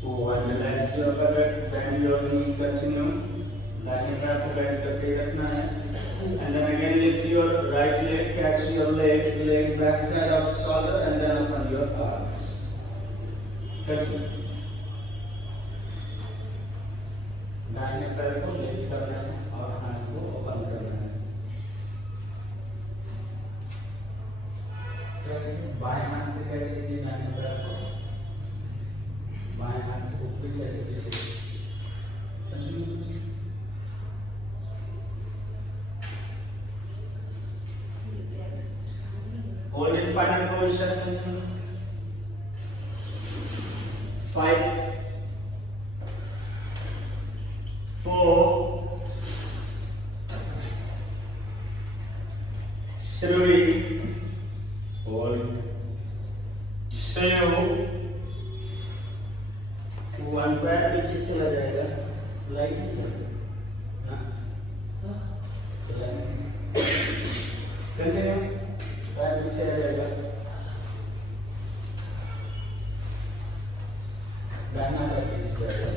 1. Relax your butt, bend your knee, continue. दाहिने पैर को बेंड करके रखना है. And then again lift your right leg, catch your leg back side of shoulder and then open your arms. Continue. दाहिने पैर को लिफ्ट करना है और हाथ को ओपन करना है. बाएं हाथ से कैच कीजिए दाहिने पैर को. बाएं हाथ से ऊपर पीछे. Hold in final position. 5 4 3 hold 2 1. पैर पीछे चला जाएगा. Light continue. पैर पीछे आ जाएगा. दाहिना पैर पीछे जाएगा.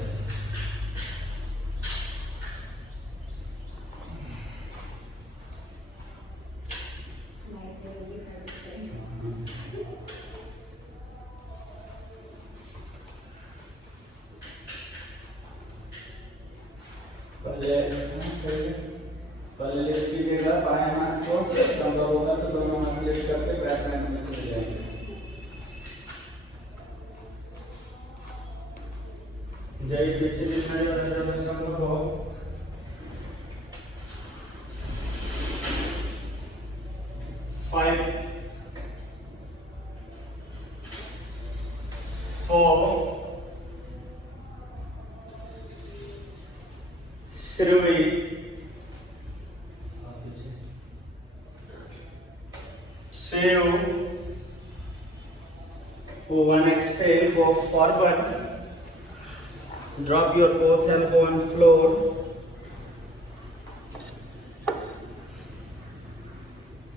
पहले लिफ्ट कीजिएगा बाएं हाथ को. संभव होगा तो दोनों हाथ लिफ्ट करके बैक बेंड में चले जाएंगे. जाइए पीछे जितना ज़्यादा संभव हो. 5 4 3 2 1. Exhale, go forward. Drop your both elbow on floor.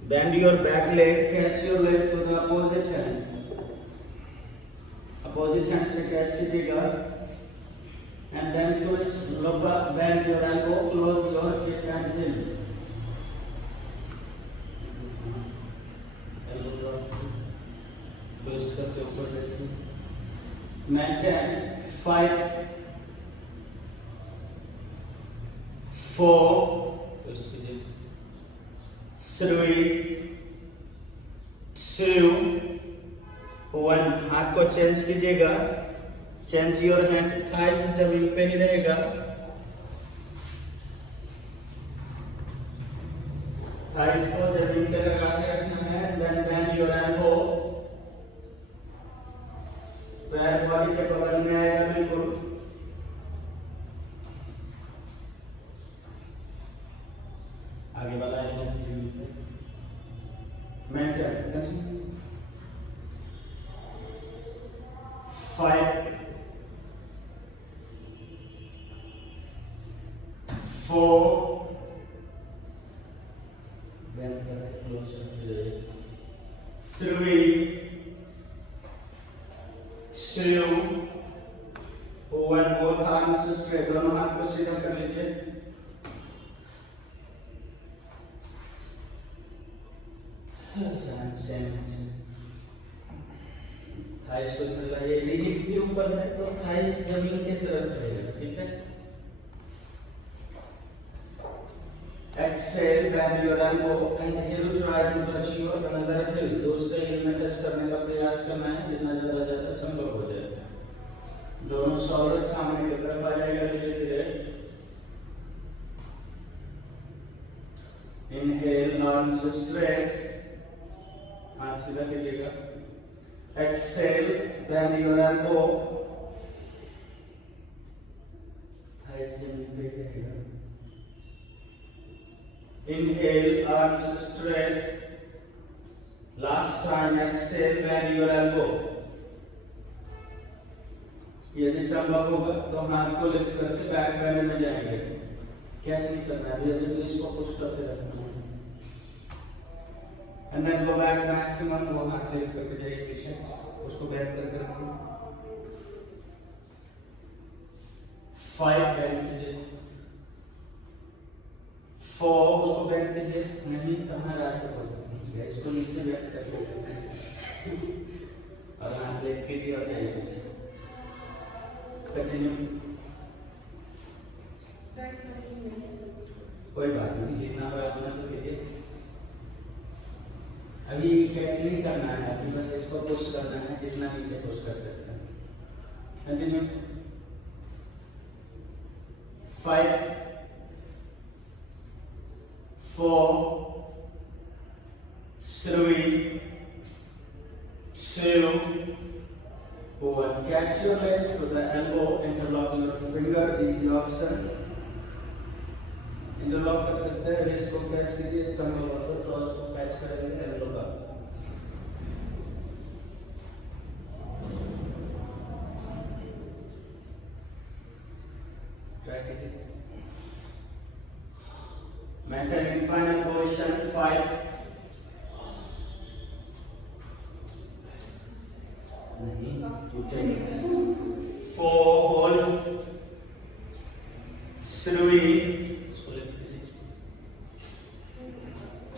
Bend your back leg, catch your leg to the opposite hand. Opposite hand से कैच कीजिएगा and then twist, bend your elbow, close your hip and heel. Twist करके ऊपर देखिए, maintain 5 4 twist कीजिए, 3 2 1। हाथ को change कीजिएगा, change your hand, thighs जमीन पे ही रहेगा, थाइस को जमीन पे लगा के रखना है। देन बेंड योर एल्बो, पैर बॉडी के बगल में आएगा बिल्कुल। आगे बढ़ाएंगे जमीन पे, मेंटेन 5 4 बेंड करके क्लोज कीजिए, 3 2 1। बोथ आर्म्स स्ट्रेट, दोनों हाथ को सीधा कर लीजिए। थाइस को लगाइए, नीचे के ऊपर है तो थाइस जमीन की तरफ रहेगा, ठीक है। Exhale, bend your elbow and heel, try to touch your another heel। दूसरे heel में टच करने का प्रयास करना है, जितना ज्यादा संभव हो जाए। दोनों शोल्डर सामने की तरफ आ जाएगा धीरे धीरे। Inhale, arms straight, हाथ सीधा कीजिएगा। Exhale, bend your elbow, thighs जमीन पे रहेगा। Inhale, arms straight. Last time, exhale, bend your elbow. यदि संभव होगा तो हाथ को लिफ्ट करके बैक बेंड में जाएंगे, कैच नहीं करना है, अभी तो इसको पुश करके रखना है। And then go back maximum, वो हाथ लिफ्ट करके जाइए पीछे, उसको बैक करके रखिए। 5 बेंड कीजिए, 4 उसको बेंड कीजिए, नहीं कहाँ रास्ते पर इसको नीचे बैठ कर और हाथ लिफ्ट कीजिए और जाइए पीछे। कंटिन्यू, कोई बात नहीं, जितना बड़ा उतना तो कीजिए। अभी कैच नहीं करना है, अभी बस इसको पुश करना है, जितना नीचे पुश कर सकते हैं। Continue, 5 4 3 2 1। Catch your leg to the elbow, interlock your finger is the option। Interlock कर सकते हैं, रिस्ट को कैच कीजिए, संभव हो तो क्रॉस को कैच करेंगे एल्बो का। ट्राई कीजिए। Maintain in final position 5 नहीं 4 hold 3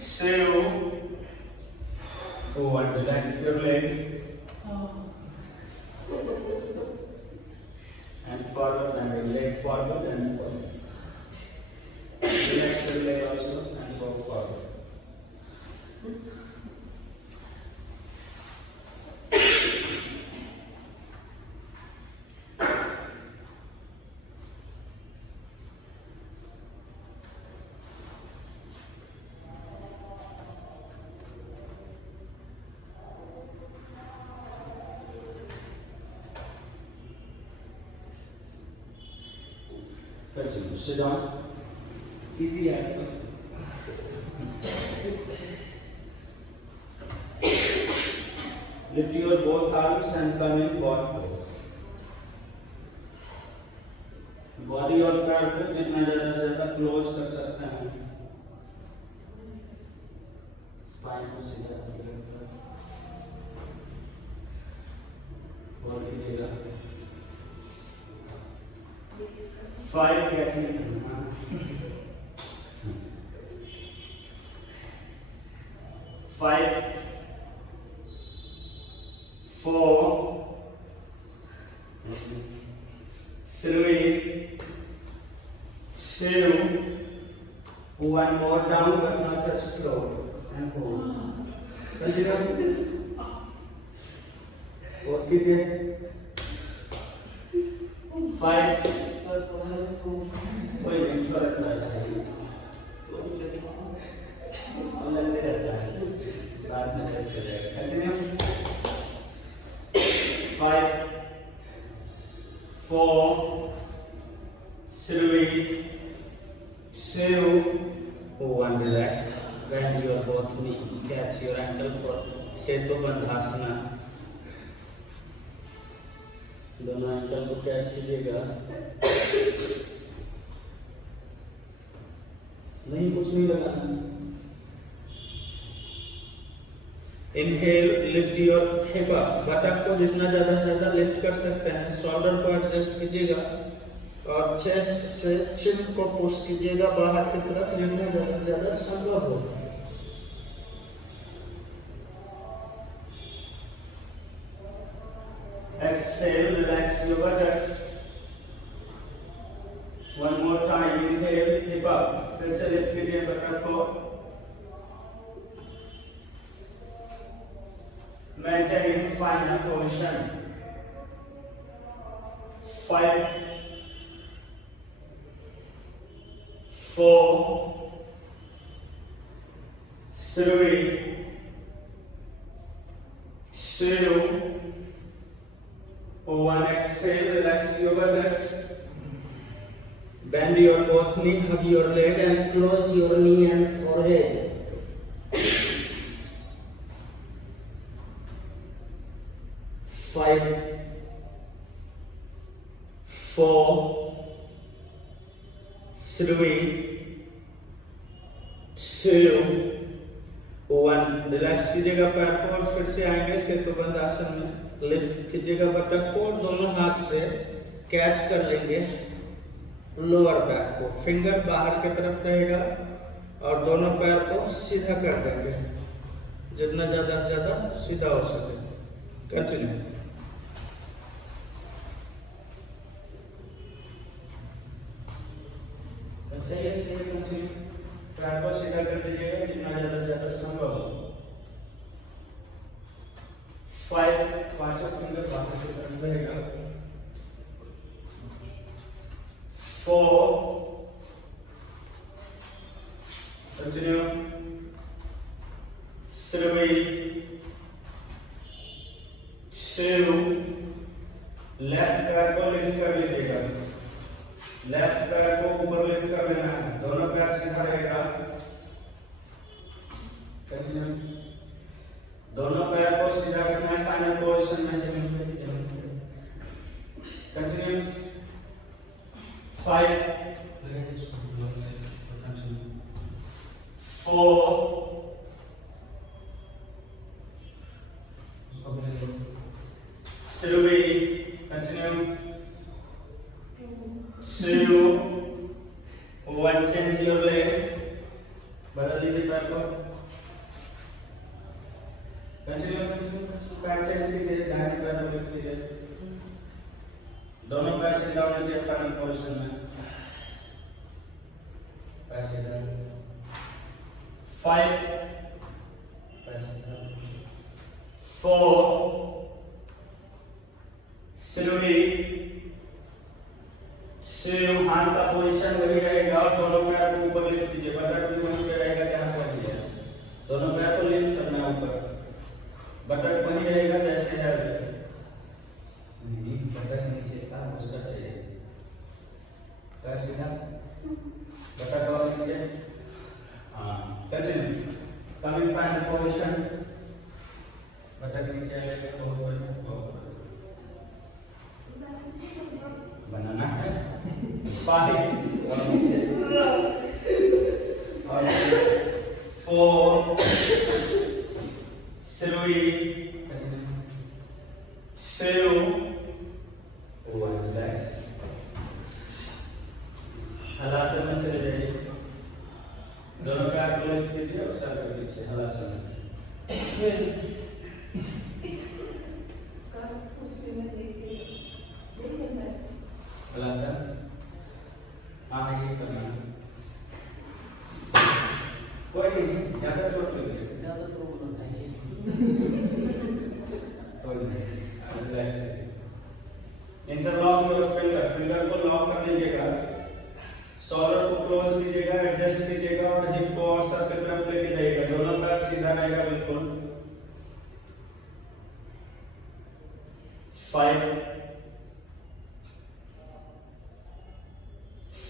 2 1। Relax your leg and forward and leg forward and forward। Relax your leg also and go forward। Continue, sit down, easy act। Lift your both arms and come in God pose। Body और पैर को जितना ज्यादा से ज्यादा close कर सकते हैं, स्पाइन को सीधा और कीजिएगा 5 catching 5 4 3 2 1 more down but not touch floor and hold. Continue. और कीजिए 5 कोई नहीं थोड़ा थोड़ा ऐसे लगते रहता है बाद में सेट हो जाएगा. Continue. 5 4 3 2 1. Relax. Bend your both knee. Catch your ankle for Setu Bandhasana. दोनों एंकल को कैच कीजिएगा. नहीं कुछ नहीं लगाना. Inhale lift your hip up. Buttock को जितना ज्यादा से ज्यादा लिफ्ट कर सकते हैं. शोल्डर को एडजस्ट कीजिएगा और चेस्ट से चिन को पुश कीजिएगा बाहर की तरफ जितना ज्यादा से ज्यादा संभव हो. Exhale, relax your buttocks. One more time. Inhale, hip up. फिर से लिफ्ट कीजिए बटक को. Maintain final position. 5 4 3 2 1. Exhale, relax your buttocks. Bend your both knee, hug your leg and close your knee and forehead. 5 4 3 2 1. Relax कीजिएगा पैर को और फिर से आएंगे सेतु बंद आसन में. लिफ्ट कीजिएगा बटक को और दोनों हाथ से कैच कर लेंगे लोअर बैक को. फिंगर बाहर की तरफ रहेगा और दोनों पैर को सीधा कर देंगे जितना ज्यादा से ज्यादा सीधा हो सके. कंटिन्यू. ऐसे कंटिन्यू. पैर को सीधा कर दीजिएगा जितना ज्यादा से ज्यादा संभव हो. 5 पांचों फिंगर बाहर की तरफ रहेगा. 4 कंटिन्यू. 3 2 लेफ्ट पैर को लिफ्ट कर लीजिएगा. लेफ्ट पैर को ऊपर लिफ्ट कर लेना है. दोनों पैर सीधा रहेगा. कंटिन्यू. दोनों पैर को सीधा करना है. फाइनल पोजीशन में जमीन पे. Continue. 5 4 3 continue. 2 1. Change your leg. बदल लीजिए पैर को. कंटिन्यू. पैर चेंज कीजिए. दाहिने पैर को लिफ्ट कीजिए. दोनों पैर सीधा होना चाहिए फाइनल पोजीशन में. पैर सीधा. 5 पैर सीधा. 4 3 2. हाथ का पोजीशन वही रहेगा और दोनों पैर को ऊपर लिफ्ट कीजिए. बटक भी वहीं पे रहेगा जहाँ पर है. दोनों पैर को लिफ्ट करना है ऊपर. बटक वहीं रहेगा जैसे है. नहीं बटक नीचे था उसका सही है. पैर सीधा. बटक और नीचे. हाँ. Continue. Coming final position. Buttock नीचे आएगा. बहुत बढ़िया. बनाना है. 5 और नीचे. और 4 3 2 हलासन में चले जाइए, दोनों पैर को लिफ्ट कीजिए और सर के पीछे हलासन में। हलासन ये करना है। कोई नहीं, ज्यादा चोट लगी है, ज्यादा तो वो ना ऐसे इंटरलॉक योर फिंगर, फिंगर को लॉक कर लीजिएगा, शोल्डर को क्लोज कीजिएगा, एडजस्ट कीजिएगा और हिप को और सर की तरफ लेके जाइएगा, दोनों पैर सीधा रहेगा बिल्कुल। 5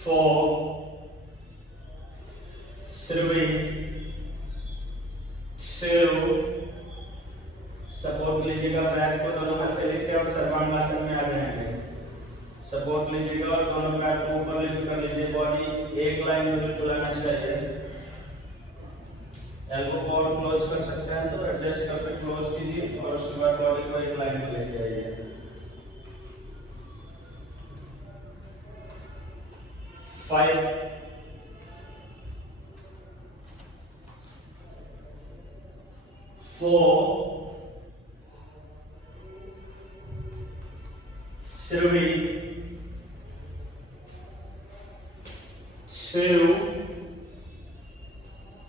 4 3 2 सपोर्ट लीजिएगा बैक को दोनों हथेली से और सर्वांगासन में आ जाएंगे। सपोर्ट लीजिएगा और दोनों पैर को ऊपर लिफ्ट कर लीजिए, बॉडी एक लाइन में बिल्कुल आना चाहिए। एल्बो को और क्लोज कर सकते हैं तो एडजस्ट करके क्लोज कीजिए और उसके बाद बॉडी को एक लाइन में लेके आइए। 5 4 3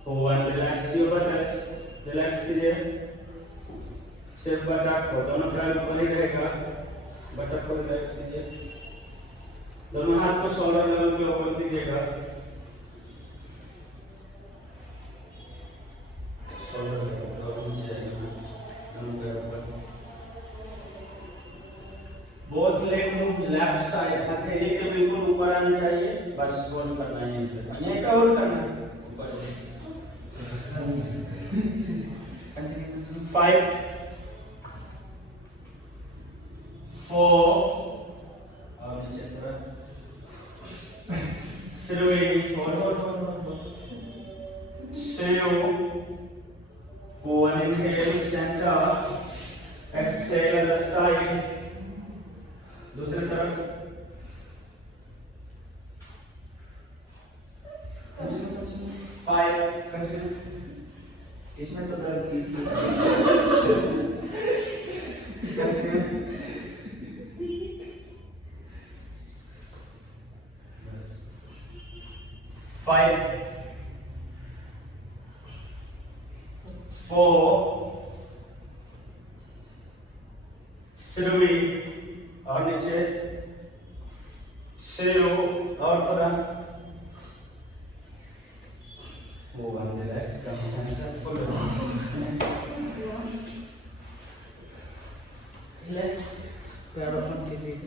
2 1 रिलैक्स योर बटक्स, रिलैक्स कीजिए, सिर्फ बटक को, दोनों पैर ऊपर ही रहेगा, बटक को रिलैक्स कीजिए, दोनों हाथ को शोल्डर लेवल के ऊपर कीजिएगा, शोल्डर लेवल और नीचे दोनों पैर ऊपर। Both leg move left side, हथेली के बिल्कुल ऊपर आनी चाहिए, बस होल्ड करना है यहीं पे होल्ड करना है ऊपर। 5 4 और नीचे तरफ 3 2 1 inhale center, exhale other side, दूसरी तरफ 5 कंटिन्यू, इसमें तो दर्द की थी। 5 4 3 और नीचे 2 और थोड़ा 1 relax come centre full relax पैर ओपन कीजिए।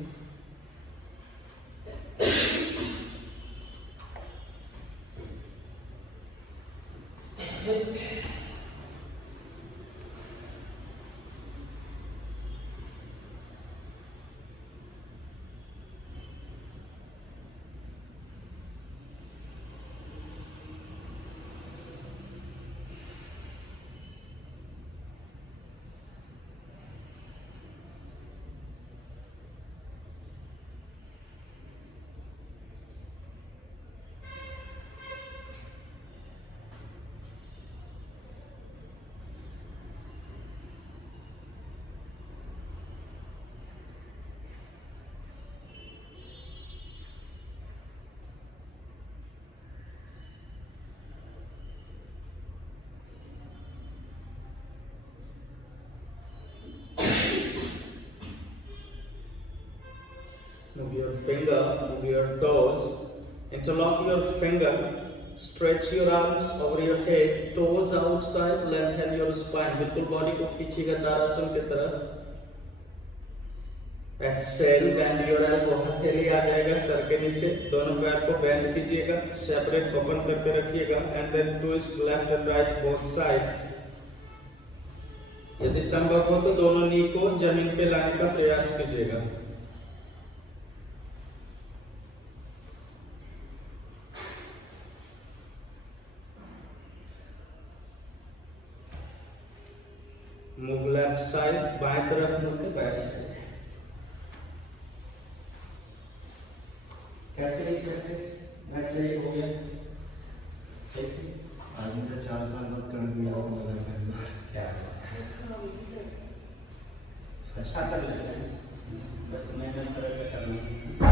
Move your finger, move your toes, interlock your finger, stretch your arms over your head, toes outside, lengthen your spine, बिल्कुल बॉडी को खींचिएगा तारासन की तरफ। Exhale, bend your elbow, हथेली आ जाएगा sir के नीचे, दोनों पैर को बेंड कीजिएगा, सेपरेट ओपन करके रखिएगा, and then twist left and right both side। यदि संभव हो तो दोनों नी को जमीन पे लाने का प्रयास कीजिएगा। Move left side, बाएं तरफ मुड़ के बैठ जाइए। कैसे रही प्रैक्टिस? नेक्स्ट डे हो गया ठीक है। आज मुझे 4 साल बाद कंटिन्यूस मिला है। क्या अच्छा कर लेते हैं, बस मेहनत तरह से करना।